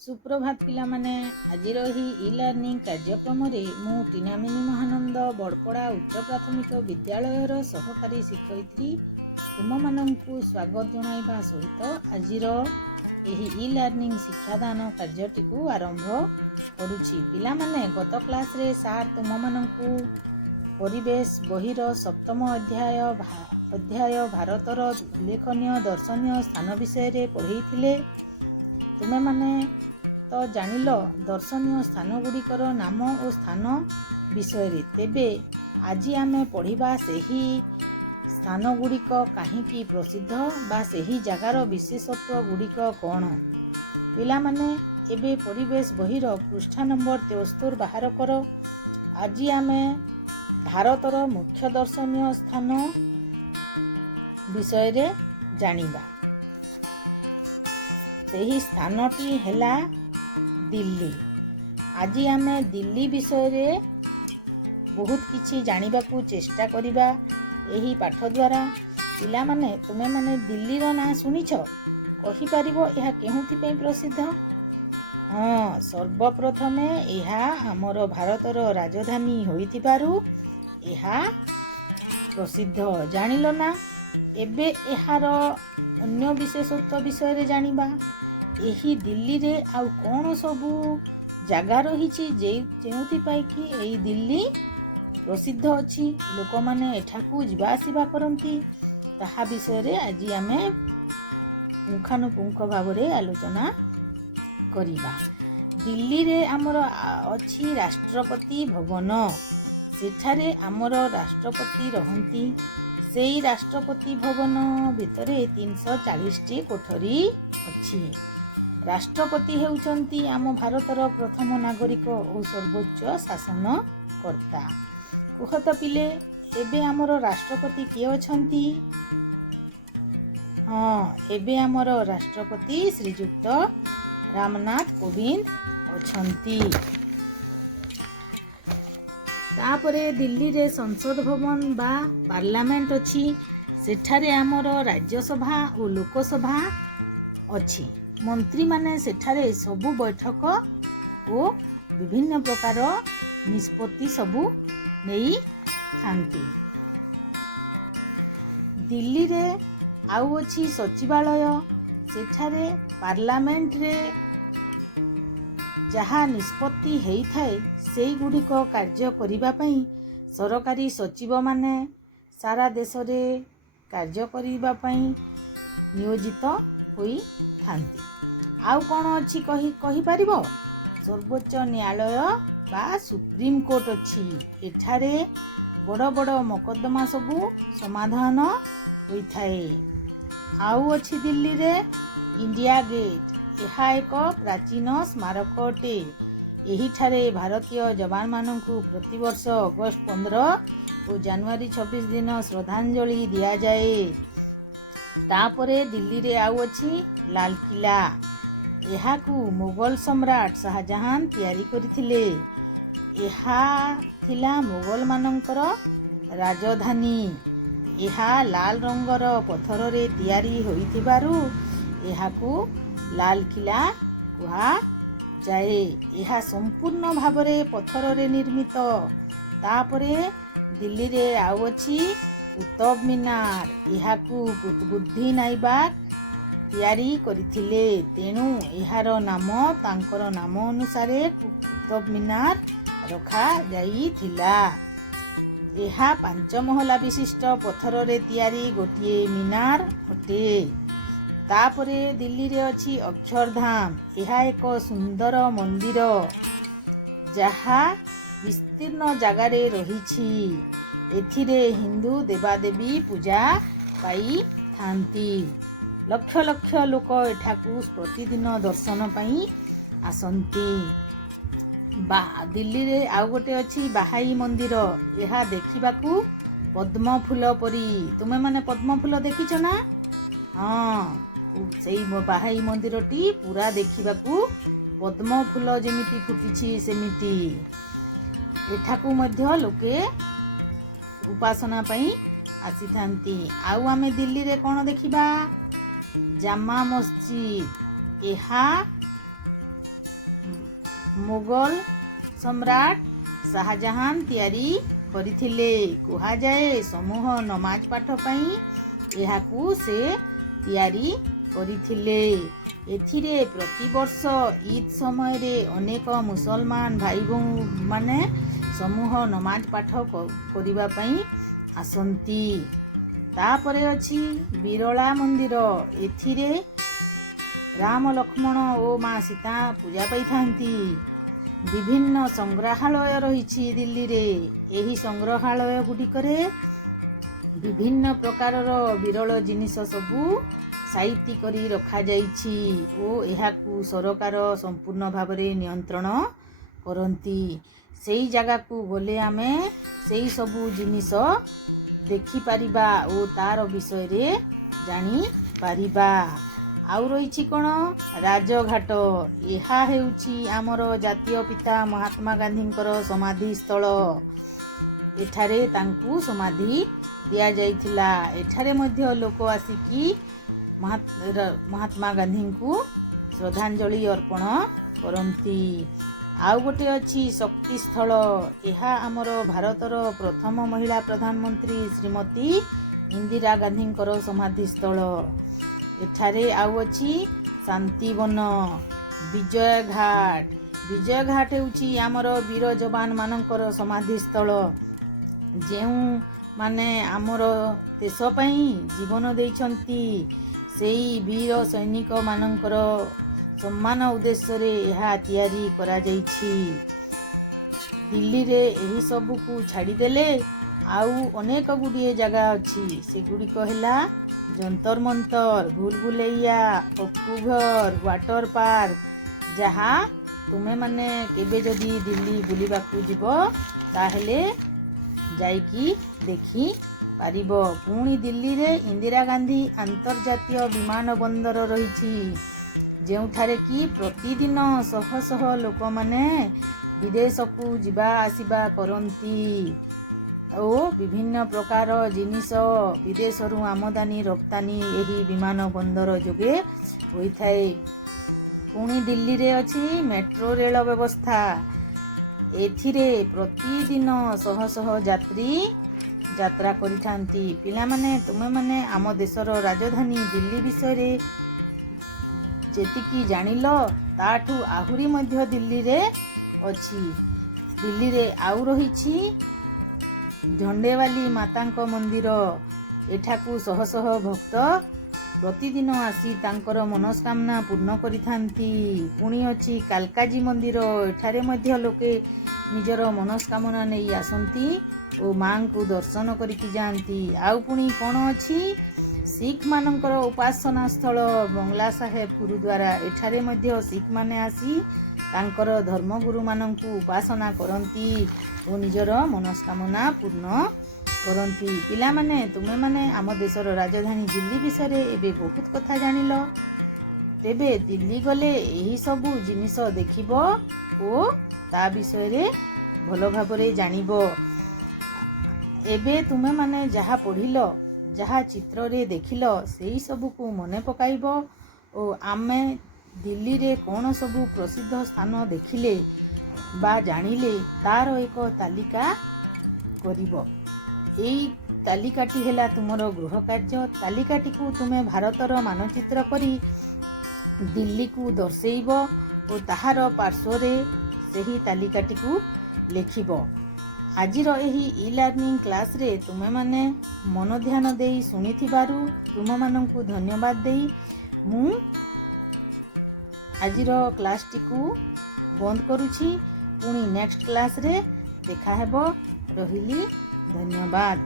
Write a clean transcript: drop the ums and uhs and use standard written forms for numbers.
सुप्रभात पिला माने आजिर ही इ लर्निंग कार्यक्रम रे मु टीनामिनी महानंद बड़पड़ा उच्च प्राथमिक विद्यालयर सहकारी शिक्षयित्री तुम मानंकु स्वागत जणाइबा सहित आजिर एही इ लर्निंग शिक्षादान कार्यटी को आरंभ करूछि। पिला माने गत क्लास रे सार तुम मानंकु परिवेश बहिर सप्तम अध्याय भारतर उल्लेखनीय दर्शनीय स्थान विषय रे पढ़ेइथिले। तुमे माने तो जानिल दर्शनीय स्थान गुड़िकर नाम और स्थान विषय रे। तेबे आज आमे पढ़िबा सेही स्थान गुड़िक काहींकी प्रसिद्ध बा सेही जगार विशेषत्व गुड़िक कौन। पिला माने एबे परिवेश बहिर पृष्ठा नंबर 73 बाहर कर। आज आमे भारतर मुख्य दर्शनीय स्थान विषय रे जानिबा। सेही स्थानटी हैला दिल्ली। आज आमे दिल्ली विषय रे बहुत किछि जानिबा को चेष्टा करिबा एही पाठ द्वारा। पिला माने तुमे माने दिल्ली रो ना सुनिछ, कहि परिबो एहा केहुथि पे प्रसिद्ध? हाँ, सर्वप्रथमे एहा हमर भारतर राजधानी होइथिबारु एहा प्रसिद्ध। जानिलो ना। एबे एहार अन्य विशेषत्व विषय रे जानिबा। एही दिल्ली रे आउ कोन सबु जगह रहिछि जेउथि पाई कि एही दिल्ली प्रसिद्ध अछि, लोक माने एठाकू जिबा आसिबा करंती, ताहा विषय रे आज आमे पुंखानुपुंख भाव रे आलोचना करिबा। दिल्ली रे हमर अछि राष्ट्रपति भवन। सेठारे हमर राष्ट्रपति रहंती। सेई राष्ट्रपति भवन भितरे 340 टी कोठरी अछि। राष्ट्रपति हेउचंती आम भारतर प्रथम नागरिक और सर्वोच्च शासनकर्ता। कुहत पिले एबे हमर राष्ट्रपति किए अछंती? हाँ, एबे हमर राष्ट्रपति श्रीयुक्त रामनाथ कोविंद अछंती। तापरे दिल्ली रे संसद भवन बा पार्लियामेंट अछि। सेठारे हमर राज्यसभा और लोकसभा अछि। मंत्री माने सेठारे सबु बैठक और विभिन्न प्रकार निष्पत्ति सबु नेई थांती। दिल्ली रे आउ अछि सचिवालय। सेठारे पार्लियामेंट रे जहा निष्पत्ति हेई थाए सेई गुड़िक कार्य करिबा पई सरकारी सचिव माने सारा देश रे कार्य करिबा पई नियोजित होई थांती। आउ कोन अछि कहि परिबो? सर्वोच्च न्यायालय बा सुप्रीम कोर्ट अछि। एठारे बड़ बड़ मोकद्दमा सबु समाधान होई थाए। आउ अछि दिल्ली रे इंडिया गेट। एहा एक प्राचीन स्मारक अटे। एही ठारे भारतीय जवान माननकु प्रतिवर्ष अगस्त 15 और जनवरी 26 दिन श्रद्धांजलि दिया जाए। तापरे दिल्ली रे आउ अछि लाल किला। एहाकू मुगल सम्राट शाहजहां तैयारी करिथिले। एहा थिला मुगल मानंकर राजधानी। एहा लाल रंगर पत्थर रे तैयारी होइथिबारु एहाकू लाल किला कुहा जाए। एहा संपूर्ण भावरे पत्थर रे निर्मित। तापरे दिल्ली रे आउ अछि कुतुब मीनार। एहाकू कुतुबुद्दीन ऐबक तैयारी करिथिले, तेणु एहार नाम तांकर नाम अनुसारे कुतुब मीनार रखा जाइथिला। एहा 5 महला विशिष्ट पत्थर रे तैयारी गोटिए मीनार अटे। तापरे दिल्ली रे अछि अक्षरधाम। एहा एक सुंदर मंदिर जहा विस्तीर्ण जगह रे रहिछि। एथिरे हिंदू देवादेवी पूजा पाई थांती। लक्ष लक्ष लोक एठाकू प्रतिदिन दर्शन पाई आसंती। दिल्ली रे आउ गोटे अछि बाहाई मंदिर। एहा देखिबाकू पद्म फूल परी। तुमे माने पद्म फूल देखिछ ना? हाँ, सेई बाहाई मंदिरटी पूरा देखिबाकू पद्म फूल जेमिति फुटिछि सेमिति। एठाकू मध्य लोके उपासना पाई आसी थांती। आउ आमे दिल्ली रे कोन देखिबा? जामा मस्जिद। एहा ମୋଗଲ ସମ୍ରାଟ ଶାହାଜାହାନ ତିଆରି କରିଥିଲେ। କୁହାଯାଏ ସମୂହ ନମାଜ ପାଠ ପାଇଁ ଏହାକୁ ସେ ତିଆରି କରିଥିଲେ। ଏଥିରେ ପ୍ରତିବର୍ଷ ଇଦ୍ ସମୟରେ ଅନେକ ମୁସଲମାନ ଭାଇ ଭଉଣୀମାନେ ସମୂହ ନମାଜ ପାଠ କରିବା ପାଇଁ ଆସନ୍ତି। ତାପରେ ଅଛି ବିରଳା ମନ୍ଦିର। ଏଥିରେ ରାମ ଲକ୍ଷ୍ମଣ ଓ ମା ସୀତା ପୂଜା ପାଇଥାନ୍ତି। ବିଭିନ୍ନ ସଂଗ୍ରହାଳୟ ରହିଛି ଦିଲ୍ଲୀରେ। ଏହି ସଂଗ୍ରହାଳୟ ଗୁଡ଼ିକରେ ବିଭିନ୍ନ ପ୍ରକାରର ବିରଳ ଜିନିଷ ସବୁ ସାଇତି କରି ରଖାଯାଇଛି ଓ ଏହାକୁ ସରକାର ସମ୍ପୂର୍ଣ୍ଣ ଭାବରେ ନିୟନ୍ତ୍ରଣ କରନ୍ତି। ସେଇ ଜାଗାକୁ ଗଲେ ଆମେ ସେଇ ସବୁ ଜିନିଷ ଦେଖିପାରିବା ଓ ତାର ବିଷୟରେ ଜାଣିପାରିବା। ଆଉ ରହିଛି କ'ଣ? ରାଜଘାଟ। ଏହା ହେଉଛି ଆମର ଜାତୀୟ ପିତା ମହାତ୍ମା ଗାନ୍ଧୀଙ୍କର ସମାଧି ସ୍ଥଳ। ଏଠାରେ ତାଙ୍କୁ ସମାଧି ଦିଆଯାଇଥିଲା। ଏଠାରେ ମଧ୍ୟ ଲୋକ ଆସିକି ମହାତ୍ମା ଗାନ୍ଧୀଙ୍କୁ ଶ୍ରଦ୍ଧାଞ୍ଜଳି ଅର୍ପଣ କରନ୍ତି। ଆଉ ଗୋଟେ ଅଛି ଶକ୍ତିସ୍ଥଳ। ଏହା ଆମର ଭାରତର ପ୍ରଥମ ମହିଳା ପ୍ରଧାନମନ୍ତ୍ରୀ ଶ୍ରୀମତୀ ଇନ୍ଦିରା ଗାନ୍ଧୀଙ୍କର ସମାଧିସ୍ଥଳ। ଏଠାରେ ଆଉ ଅଛି ଶାନ୍ତିବନ। ବିଜୟଘାଟ। ବିଜୟଘାଟ ହେଉଛି ଆମର ବୀର ଯବାନମାନଙ୍କର ସମାଧିସ୍ଥଳ, ଯେଉଁମାନେ ଆମର ଦେଶ ପାଇଁ ଜୀବନ ଦେଇଛନ୍ତି। ସେଇ ବୀର ସୈନିକମାନଙ୍କର ସମ୍ମାନ ଉଦ୍ଦେଶ୍ୟରେ ଏହା ତିଆରି କରାଯାଇଛି। ଦିଲ୍ଲୀରେ ଏହି ସବୁକୁ ଛାଡ଼ିଦେଲେ ଆଉ ଅନେକ ଗୁଡ଼ିଏ ଜାଗା ଅଛି। ସେଗୁଡ଼ିକ ହେଲା ଜନ୍ତର ମନ୍ତର, ଭୁଲଭୁଲैया, ଅକ୍ଟୋବର ୱାଟର ପାର୍କ, ଯାହା ତୁମେମାନେ କେବେ ଯଦି ଦିଲ୍ଲୀ ବୁଲିବାକୁ ଯିବ ତାହେଲେ ଯାଇକି ଦେଖିପାରିବ। ପୁଣି ଦିଲ୍ଲୀରେ ଇନ୍ଦିରା ଗାନ୍ଧୀ ଆନ୍ତର୍ଜାତୀୟ ବିମାନ ବନ୍ଦର ରହିଛି, ଯେଉଁଠାରେ କି ପ୍ରତିଦିନ ଶହ ଶହ ଲୋକମାନେ ବିଦେଶକୁ ଯିବା ଆସିବା କରନ୍ତି ଓ ବିଭିନ୍ନ ପ୍ରକାର ଜିନିଷ ବିଦେଶରୁ ଆମଦାନୀ ରପ୍ତାନି ଏହି ବିମାନ ବନ୍ଦର ଯୋଗେ ହୋଇଥାଏ। ପୁଣି ଦିଲ୍ଲୀରେ ଅଛି ମେଟ୍ରୋ ରେଳ ବ୍ୟବସ୍ଥା। ଏଥିରେ ପ୍ରତିଦିନ ଶହ ଶହ ଯାତ୍ରୀ ଯାତ୍ରା କରିଥାନ୍ତି। ପିଲାମାନେ, ତୁମେମାନେ ଆମ ଦେଶର ରାଜଧାନୀ ଦିଲ୍ଲୀ ବିଷୟରେ ଯେତିକି ଜାଣିଲ ତାଠୁ ଆହୁରି ମଧ୍ୟ ଦିଲ୍ଲୀରେ ଅଛି। ଦିଲ୍ଲୀରେ ଆଉ ରହିଛି ଝଣ୍ଡେୱାଲି ମାତାଙ୍କ ମନ୍ଦିର। ଏଠାକୁ ଶହ ଶହ ଭକ୍ତ ପ୍ରତିଦିନ ଆସି ତାଙ୍କର ମନସ୍କାମନା ପୂର୍ଣ୍ଣ କରିଥାନ୍ତି। ପୁଣି ଅଛି କାଲକାଜି ମନ୍ଦିର। ଏଠାରେ ମଧ୍ୟ ଲୋକେ ନିଜର ମନସ୍କାମନା ନେଇ ଆସନ୍ତି ଓ ମାଙ୍କୁ ଦର୍ଶନ କରିକି ଯାଆନ୍ତି। ଆଉ ପୁଣି କ'ଣ ଅଛି? ଶିଖମାନଙ୍କର ଉପାସନା ସ୍ଥଳ ବଙ୍ଗଲା ସାହେବ ଗୁରୁଦ୍ୱାର। ଏଠାରେ ମଧ୍ୟ ଶିଖମାନେ ଆସି ତାଙ୍କର ଧର୍ମଗୁରୁମାନଙ୍କୁ ଉପାସନା କରନ୍ତି ଓ ନିଜର ମନସ୍କାମନା ପୂର୍ଣ୍ଣ କରନ୍ତି। ପିଲାମାନେ, ତୁମେମାନେ ଆମ ଦେଶର ରାଜଧାନୀ ଦିଲ୍ଲୀ ବିଷୟରେ ଏବେ ବହୁତ କଥା ଜାଣିଲ। ତେବେ ଦିଲ୍ଲୀ ଗଲେ ଏହି ସବୁ ଜିନିଷ ଦେଖିବ ଓ ତା ବିଷୟରେ ଭଲ ଭାବରେ ଜାଣିବ। ଏବେ ତୁମେମାନେ ଯାହା ପଢ଼ିଲ, ଯାହା ଚିତ୍ରରେ ଦେଖିଲ, ସେଇ ସବୁକୁ ମନେ ପକାଇବ ଓ ଆମେ ଦିଲ୍ଲୀରେ କ'ଣ ସବୁ ପ୍ରସିଦ୍ଧ ସ୍ଥାନ ଦେଖିଲେ ବା ଜାଣିଲେ ତାର ଏକ ତାଲିକା କରିବ। ଏଇ ତାଲିକାଟି ହେଲା ତୁମର ଗୃହ କାର୍ଯ୍ୟ। ତାଲିକାଟିକୁ ତୁମେ ଭାରତର ମାନଚିତ୍ର କରି ଦିଲ୍ଲୀକୁ ଦର୍ଶେଇବ ଓ ତାହାର ପାର୍ଶ୍ୱରେ ସେହି ତାଲିକାଟିକୁ ଲେଖିବ। ଆଜିର ଏହି ଇ-ଲର୍ଣ୍ଣିଂ କ୍ଲାସ୍ରେ ତୁମେମାନେ ମନ ଧ୍ୟାନ ଦେଇ ଶୁଣିଥିବାରୁ ତୁମମାନଙ୍କୁ ଧନ୍ୟବାଦ ଦେଇ ମୁଁ ଆଜିର କ୍ଲାସ୍ଟିକୁ ବନ୍ଦ କରୁଛି। ପୁଣି ନେକ୍ସଟ କ୍ଲାସ୍ରେ ଦେଖା ହେବ। ରହିଲି, ଧନ୍ୟବାଦ।